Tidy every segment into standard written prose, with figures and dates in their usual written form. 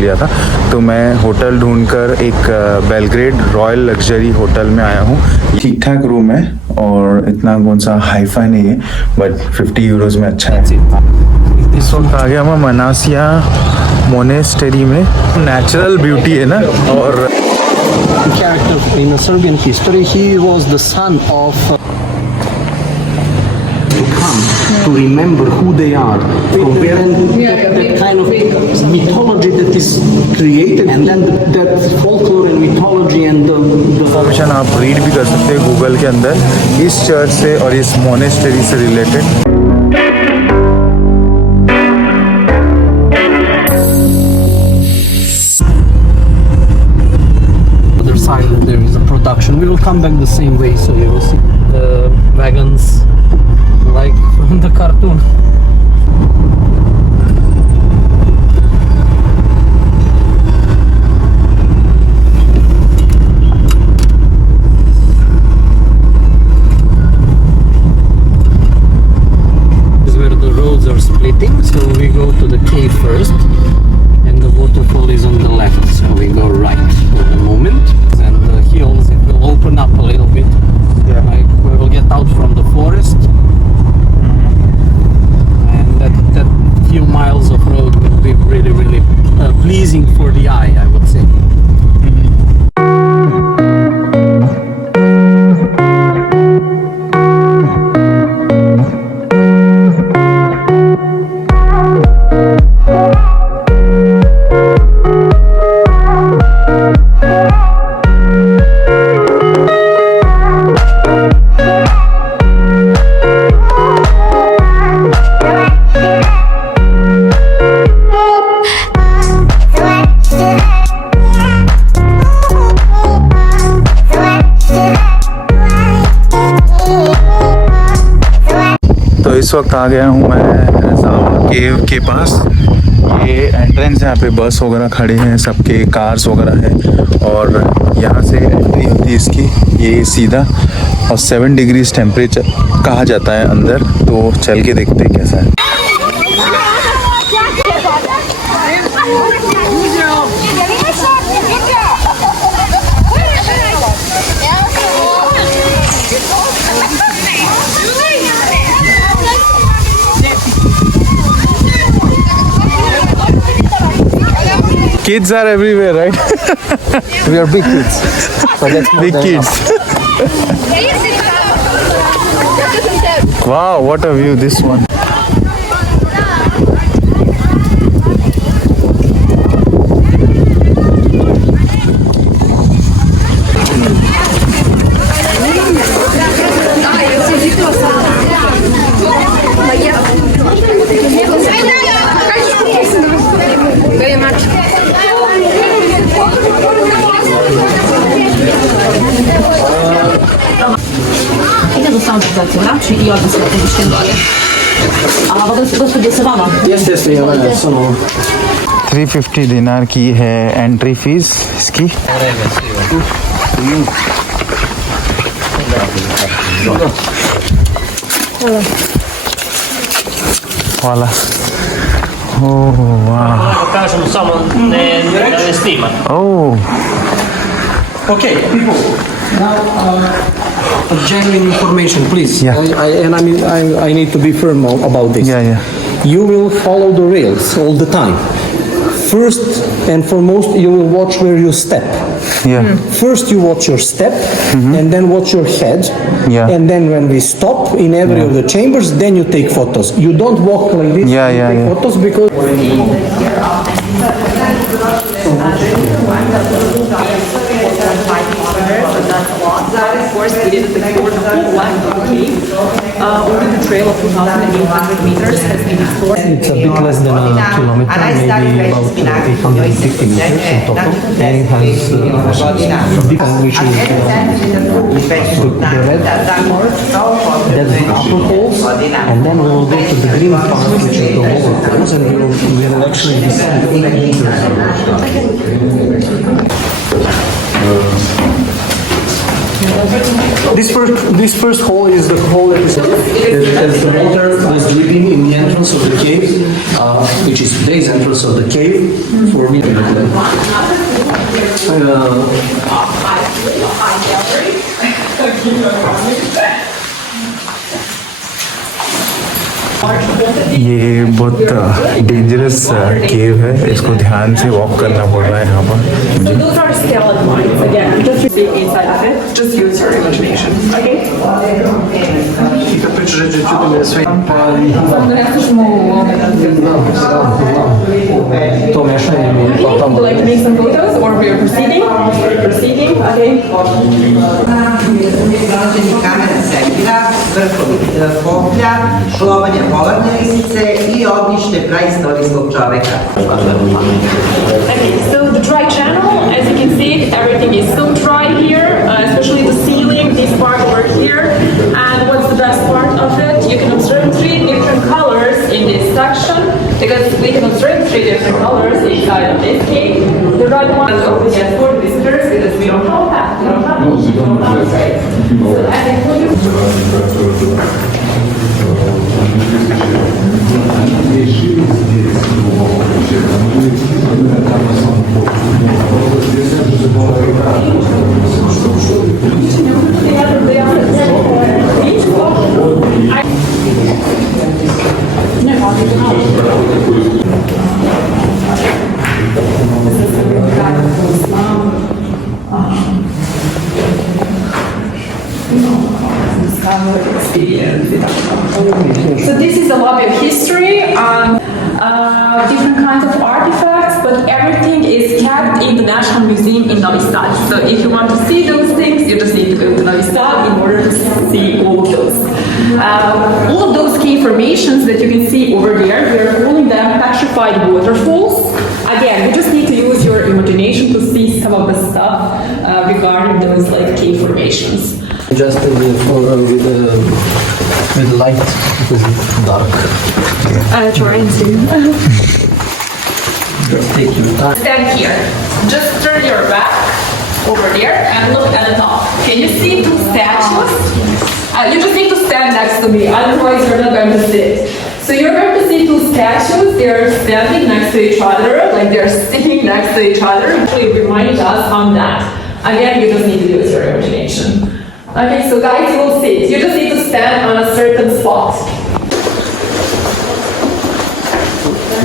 लिया था। तो मैं होटल ढूंढकर एक बेलग्रेड रॉयल लग्जरी होटल में आया हूँ। ठीक ठाक रूम है और इतना कौन सा हाईफाई नहीं है, बट 50 यूरोज में अच्छा है। इस वक्त आ गया मैं मनासिया मोनेस्टेरी में। नेचुरल ब्यूटी है ना। और character in Serbian history, he was the son of to remember who they are, from where that kind of mythology that is created, and then that folklore and mythology and the information आप read भी कर सकते हैं Google के अंदर इस church से और इस मोनेस्टेरी से related. there is a production. We will come back the same way, so you will see the wagons like from the cartoon. This is where the roads are splitting, so we go to the cave first and the waterfall is on the left, so we go right for the moment. Hills, it will open up a little bit. Yeah. Like we will get out from the forest, and that few miles of road will be really pleasing for the eye, I would say. इस वक्त आ गया हूँ मैं रेज़ावा केव के पास। ये entrance है, यहाँ पे बस वगैरह खड़े हैं, सबके कार्स वगैरह है और यहाँ से एंट्री होती है इसकी ये सीधा। और 7 डिग्रीज टेम्परेचर कहा जाता है अंदर, तो चल के देखते हैं कैसा है। Kids are everywhere, right? We are big kids. So that's big kids. Wow, what a view this one. I odmah se potišem dolje. A gospođe sa vama? Jeste, sono 350 दिनार की है एंट्री फीस इसकी। Hvala. Oh, wow. Kažemo samo ne snima. Oh. Okay, people. Now, genuine information, please. Yeah. I need to be firm about this. Yeah. You will follow the rails all the time. First and foremost, you will watch where you step. Yeah. First, you watch your step, and then watch your head. Yeah. And then when we stop in every of the chambers, then you take photos. You don't walk like this. Yeah, you take photos because. Of course, we did explore the whole length of the cave. Only the trail of 2,800 meters has been explored. It's a bit less than a kilometer, maybe about 850 meters in total. And it has different which is the red part, that's the upper falls, and then we will go to the green part, which is the lower falls, and we will actually descend 8 meters. This This first hole is the hole that is as the water was dripping in the entrance of the cave, which is today's entrance of the cave. For me, ये बहुत dangerous केव है, इसको ध्यान से walk करना पड़ रहा है यहाँ पर। So those are stalagmites. Again, just see inside of it. Just use your imagination. Okay? to mieszanie mi Would you like to make some photos or we are proceeding? Proceeding, okay. Kamena sekira, vrhovi koplja, šlovanje polarne lisice I ognjište praistorijskog čoveka. Okay, so the dry channel, as you can see, everything is so dry here, especially the ceiling, this part over here. And what's the best part of it? You can observe 3 different colors in this section, because we can observe 3 different colors inside of this cave. The red one is open yet for visitors, because we don't have that. We don't have right? So as I told you, so this is a lobby of history, different kinds of artifacts, but everything is kept in the National Museum in Novi Sad. So if you want to see those things, you just need to go to Novi Sad in order to see all of those. All of those key formations that you can see over there, we are calling them Petrified Waterfalls. Again, you just need to use your imagination to see some of the stuff regarding those like key formations. just with light because it's dark. Try and see. Just take your time. Stand here. Just turn your back over there and look at the top. Can you see 2 statues? You just need to stand next to me, otherwise you're not going to sit. So you're going to see 2 statues. They're standing next to each other, like they're sitting next to each other. Actually, remind us on that. Again, you just need to use your imagination. Okay, so guys, you will sit. You just need to stand on a certain spot.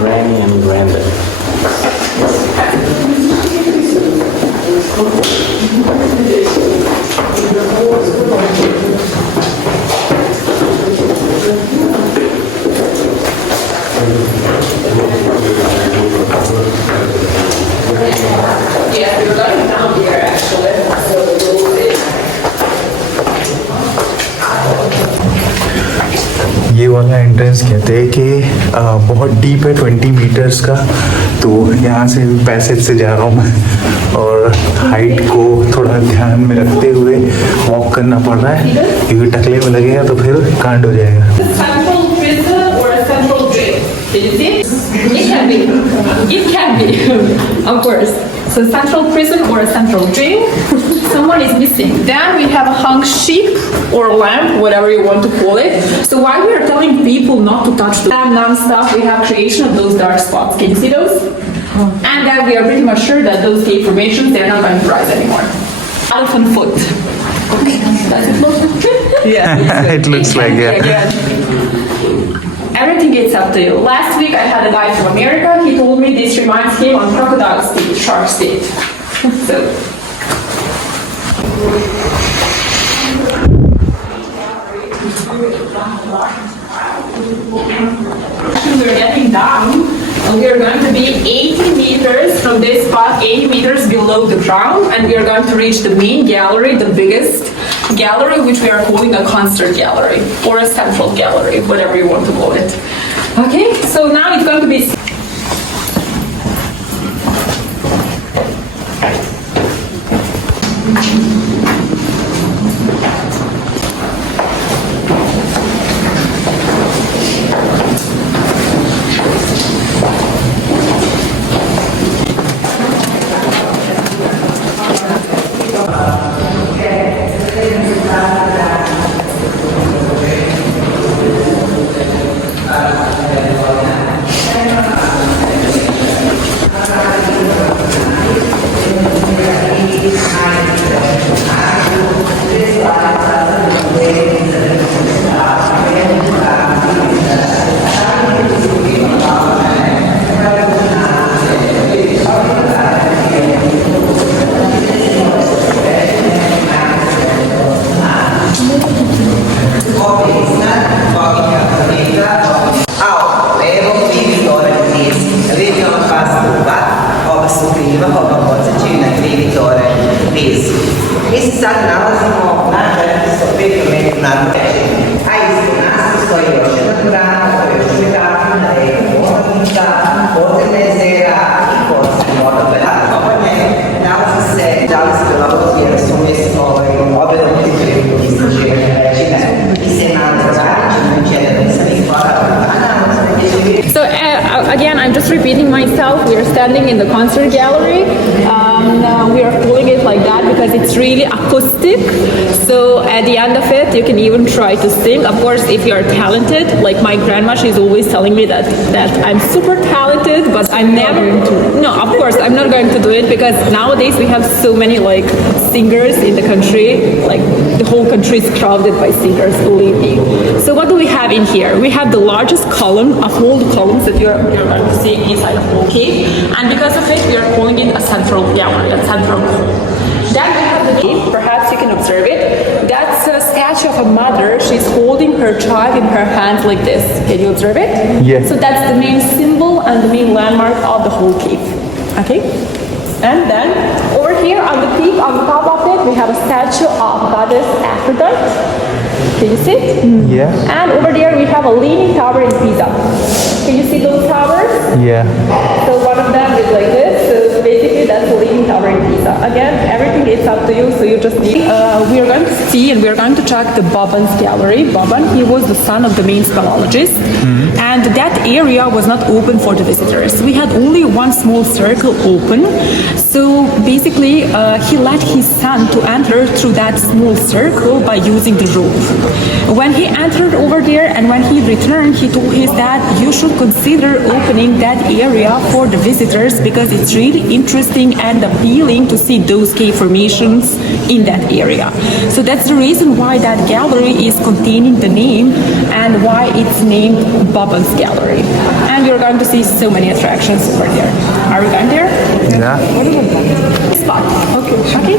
Granny and Grandad. Yeah, we're going down here actually. So we'll see. ये वाला entrance कहते हैं कि बहुत deep है 20 metres का, तो यहाँ से पैसेज से जा रहा हूँ मैं, और हाइट को थोड़ा ध्यान में रखते हुए वॉक करना पड़ रहा है, क्योंकि टकले में लगेगा तो फिर कांड हो जाएगा। Central prison or a central jail? Did you see? It can be. It can be, of course. So central prison or a central jail. Someone is missing. Then we have a hung sheep or lamp, whatever you want to call it. So why we are telling people not to touch the non-stop, we have creation of those dark spots. Can you see those? And then we are pretty much sure that those cave formations, they're not going to rise anymore. Elephant foot. Okay. Does it look? Yeah. It looks like, yeah. Everything gets up to you. Last week I had a guy from America. He told me this reminds him on crocodile's teeth, shark's teeth. So. We're getting down. We are going to be 80 meters from this spot, 80 meters below the ground, and we are going to reach the main gallery, the biggest gallery, which we are calling a concert gallery or a central gallery, whatever you want to call it. Okay, so now it's going to be. sad nalazimo na 405 metru nadmorske, a ispod nas stoji još jedna dvorana koja još uvijek aktivna, eko-pozornica, podzemna jezera i podzemni vodoperat Bobbanje. Nalazi se Dalijske laboratorije jer su umjesto obedonuti priliku istraživanja većine i semana zariča, načela pisanih hvala. So again, I'm just repeating myself. We are standing in the concert gallery. We are calling it like that because it's really acoustic. So at the end of it, you can even try to sing. Of course, if you are talented, like my grandma, she's always telling me that I'm super talented, but I'm never going to. No, of course, I'm not going to do it because nowadays we have so many like singers in the country. Like the whole country is crowded by singers, believe me. So what do we have in here? We have the largest column of all the columns that you're going to see inside of the cave, and because of it, we are calling it a central gallery, a central hall. Then we have the cave. Perhaps you can observe it. That's a statue of a mother. She's holding her child in her hands like this. Can you observe it? Yes. So that's the main symbol and the main landmark of the whole cave. Okay. And then over here on the peak, on the top of it, we have a statue of goddess Aphrodite. Can you see it? Yeah. And over there we have a leaning tower in Pisa. Can you see those towers? Yeah. So one of them is like this. So basically that's the leaning tower in Pisa. Again, everything is up to you. So you just need. We are going to see and we are going to check the Bobbins Gallery. Bobbin, he was the son of the main speleologist, and that area was not open for the visitors. We had only one small circle open. So basically, he let his son to enter through that small circle by using the rope. When he entered over there and when he returned, he told his dad, you should consider opening that area for the visitors because it's really interesting and appealing to see those cave formations in that area. So that's the reason why that gallery is containing the name and why it's named Bobbins Gallery. And you're going to see so many attractions over there. Are we going there? Yeah. Spot. Okay.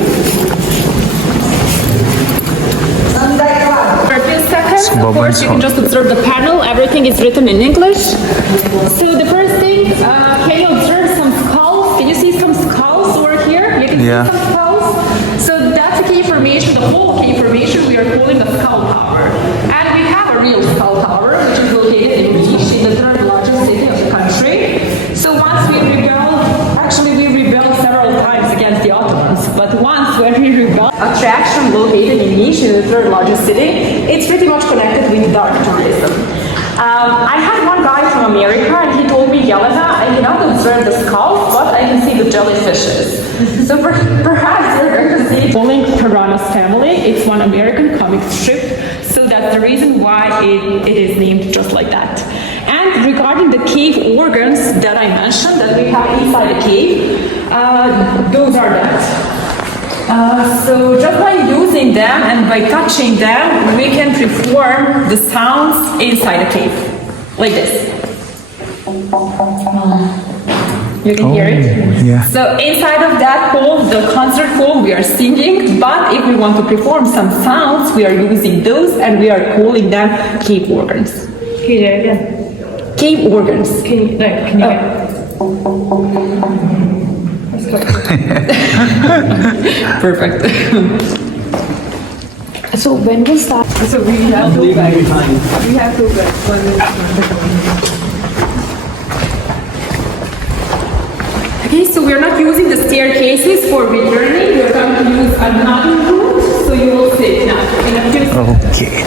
For a few seconds, of course, you can just observe the panel. Everything is written in English. So the first thing, can you observe some skulls? Can you see some skulls over here? You can see some skulls. So that's a cave formation, the whole cave formation we are calling a skull tower. And we have a real skull tower, which is located in Niš, in the third largest city of the country. So once we rebuilt, actually we rebuilt several times against the Ottomans, but once when we rebuilt attraction located in Niš, in the third largest city, it's pretty much connected with dark tourism. I had one guy from America and he told me, Yelena, I cannot observe the skulls, but I can see the jellyfishes. So perhaps you're going to see Bowling Piranha's Family. It's one American comic strip, so that's the reason why it is named just like that. And regarding the cave organs that I mentioned that we have inside the cave, those are that. So just by using them and by touching them, we can perform the sounds inside a cave, like this. You can hear it? Yeah. So inside of that hall, the concert hall, we are singing, but if we want to perform some sounds, we are using those and we are calling them cave organs. Can you do it again? Cave organs. Can Perfect. So when was that? So we have two bags. We have two bags. Okay, so we're not using the staircases for returning. We're going to use another route, so you will see it now in a few seconds. Okay.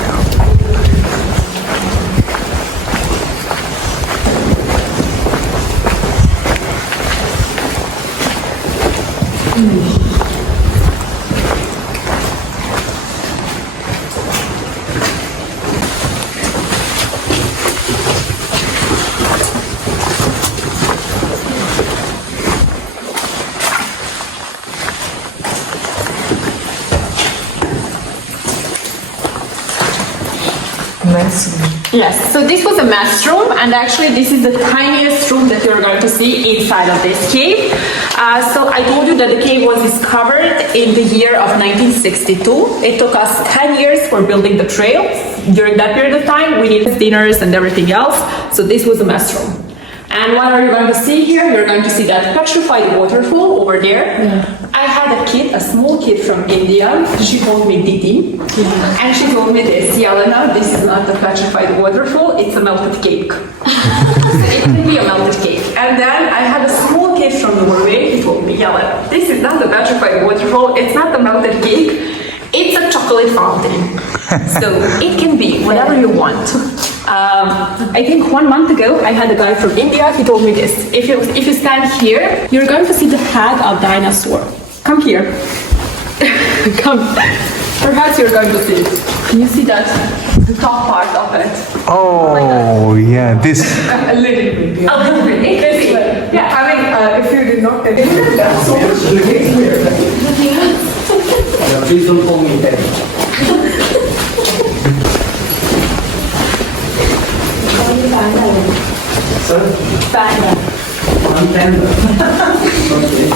Yes, so this was a mess room, and actually this is the tiniest room that you're going to see inside of this cave. So I told you that the cave was discovered in the year of 1962. It took us 10 years for building the trail. During that period of time, we needed dinners and everything else, so this was a mess room. And what are you going to see here? You're going to see that petrified waterfall over there. I had had a kid, a small kid from India. She called me Didi. And she told me this, Yelena, this is not the petrified waterfall, it's a melted cake. It can be a melted cake. And then I had a small kid from Norway. He told me, Yelena, this is not the petrified waterfall, it's not the melted cake, it's a chocolate fountain. So it can be whatever you want. I think 1 month ago, I had a guy from India. He told me this: if you stand here, you're going to see the head of dinosaur. Come here. Come. Perhaps you're going to see it. Can you see that? The top part of it. Oh, yeah, this. A little bit. Yeah. A little bit. You can see. Yeah. I mean, if you did not take it, that's so much. Please don't call me Daddy. Sir? Panda. I'm Panda. Okay.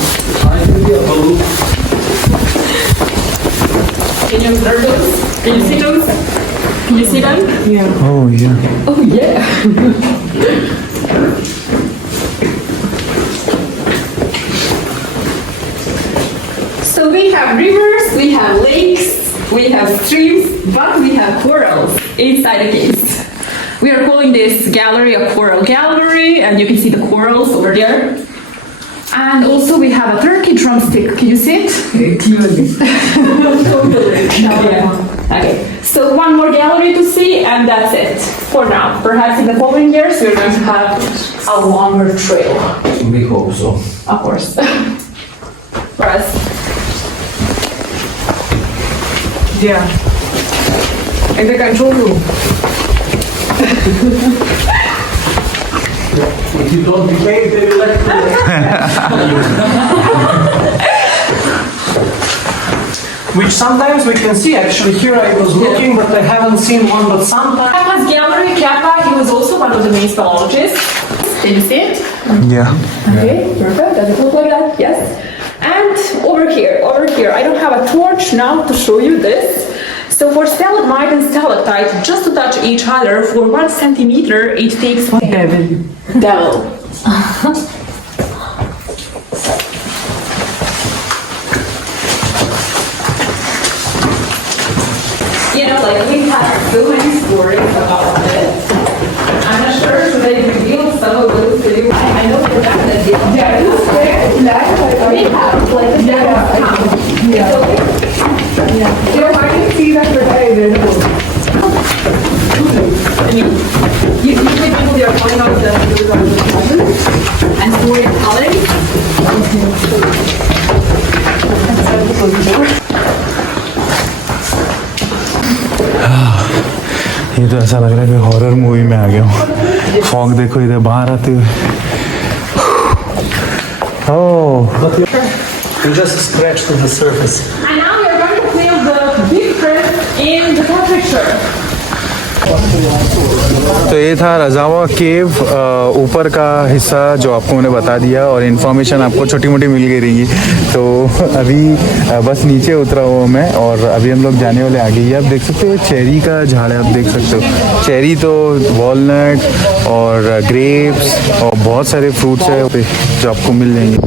I will be a balloon. Can you observe those? Can you see those? Can you see them? Yeah. Oh, yeah. Oh, yeah. So we have rivers, we have lakes, we have streams, but we have corals inside the caves. We are calling this gallery a coral gallery, and you can see the corals over there. And also we have a turkey drumstick. Can you see it? Clearly. Okay. So one more gallery to see, and that's it for now. Perhaps in the following years we're going to have a longer trail. We hope so. Of course. For us. Yeah. In the control room. If you don't behave, they will let you. Which sometimes we can see. Actually, here I was looking, but I haven't seen one. But sometimes. Kappa's gallery, Kappa, he was also one of the main speleologists. Can you see it? Yeah. Okay, perfect. Does it look like that? Yes. And over here, I don't have a torch now to show you this. So for stalagmite and stalactite, just to touch each other for 1 centimeter, it takes 1 devil. You know, like we have so many stories about this. I'm not sure should I reveal some of those to you. I know for that they have like a So I can see that for available. I mean, usually people they are calling out the and story of colors. ये तो ऐसा लग रहा है कि horror movie में आ गया हूँ. फॉग देखो इधर बाहर आते हुए. Oh. You just scratch to the surface. And now we are going to feel the difference in the temperature. तो ये था रज़ावा केव ऊपर का हिस्सा जो आपको मैंने बता दिया, और इन्फॉर्मेशन आपको छोटी मोटी मिल गई रहेगी. तो अभी बस नीचे उतरा हुआ मैं, और अभी हम लोग जाने वाले आगे. ये आप देख सकते हो चेरी का झाड़ है, आप देख सकते हो. चेरी तो वॉलनट और ग्रेप्स और बहुत सारे फ्रूट्स है जो आपको मिल जाएंगे.